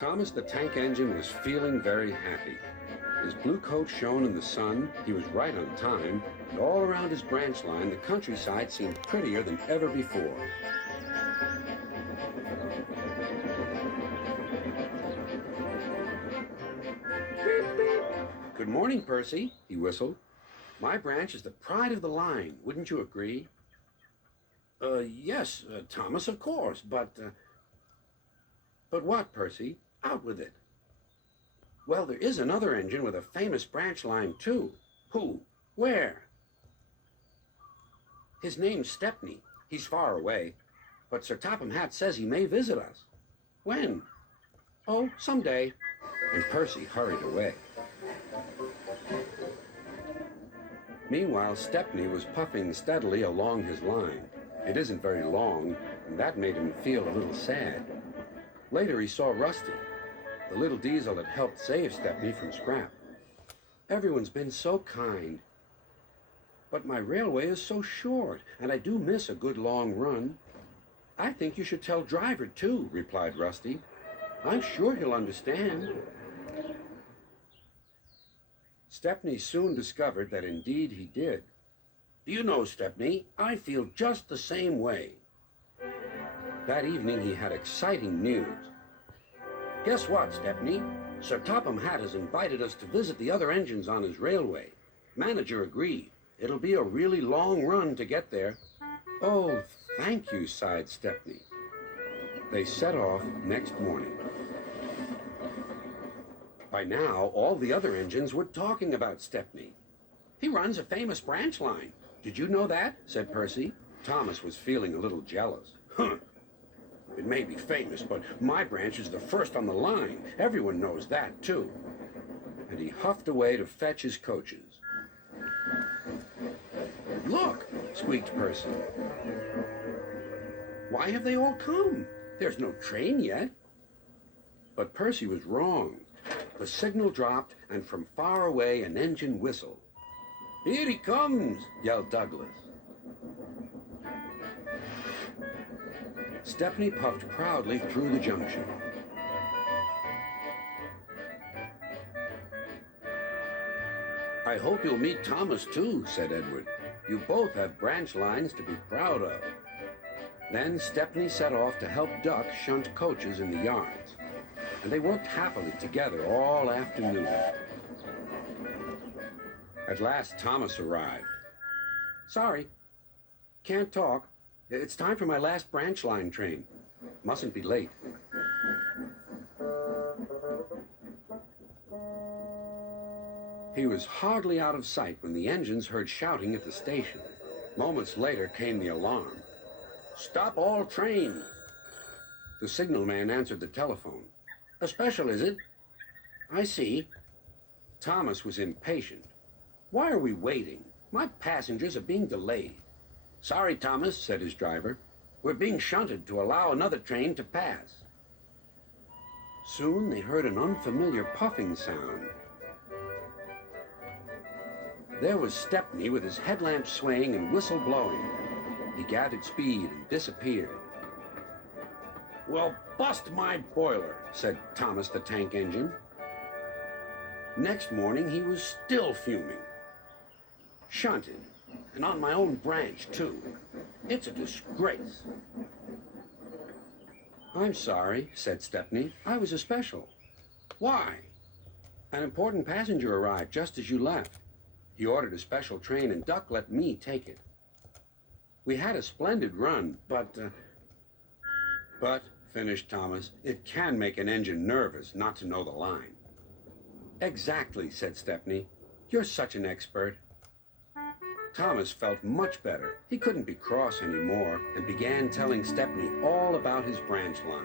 Thomas the Tank Engine was feeling very happy. His blue coat shone in the sun, he was right on time, and all around his branch line, the countryside seemed prettier than ever before. Good morning, Percy, he whistled. My branch is the pride of the line, wouldn't you agree? Yes, Thomas, of course, but what, Percy? Out with it. Well, there is another engine with a famous branch line, too. Who? Where? His name's Stepney. He's far away. But Sir Topham Hatt says he may visit us. When? Oh, someday. And Percy hurried away. Meanwhile, Stepney was puffing steadily along his line. It isn't very long, and that made him feel a little sad. Later, he saw Rusty, the little diesel that helped save Stepney from scrap. Everyone's been so kind. But my railway is so short, and I do miss a good long run. I think you should tell Driver, too, replied Rusty. I'm sure he'll understand. Stepney soon discovered that indeed he did. Do you know, Stepney, I feel just the same way. That evening he had exciting news. Guess what, Stepney? Sir Topham Hatt has invited us to visit the other engines on his railway. Manager agreed. It'll be a really long run to get there. Oh, thank you, sighed Stepney. They set off next morning. By now, all the other engines were talking about Stepney. He runs a famous branch line. Did you know that? Said Percy. Thomas was feeling a little jealous. Huh. It may be famous, but my branch is the first on the line. Everyone knows that, too. And he huffed away to fetch his coaches. Look, squeaked Percy. Why have they all come? There's no train yet. But Percy was wrong. The signal dropped, and from far away an engine whistled. Here he comes, yelled Douglas. Stepney puffed proudly through the junction. I hope you'll meet Thomas, too, said Edward. You both have branch lines to be proud of. Then Stepney set off to help Duck shunt coaches in the yards, and they worked happily together all afternoon. At last, Thomas arrived. Sorry, can't talk. It's time for my last branch line train. Mustn't be late. He was hardly out of sight when the engines heard shouting at the station. Moments later came the alarm. Stop all trains. The signalman answered the telephone. A special, is it? I see. Thomas was impatient. Why are we waiting? My passengers are being delayed. Sorry, Thomas, said his driver. We're being shunted to allow another train to pass. Soon they heard an unfamiliar puffing sound. There was Stepney with his headlamp swaying and whistle blowing. He gathered speed and disappeared. Well, bust my boiler, said Thomas the Tank Engine. Next morning he was still fuming. Shunted, and on my own branch, too. It's a disgrace. I'm sorry, said Stepney. I was a special. Why? An important passenger arrived just as you left. He ordered a special train, and Duck let me take it. We had a splendid run, but, finished Thomas, it can make an engine nervous not to know the line. Exactly, said Stepney. You're such an expert. Thomas felt much better. He couldn't be cross anymore and began telling Stepney all about his branch line.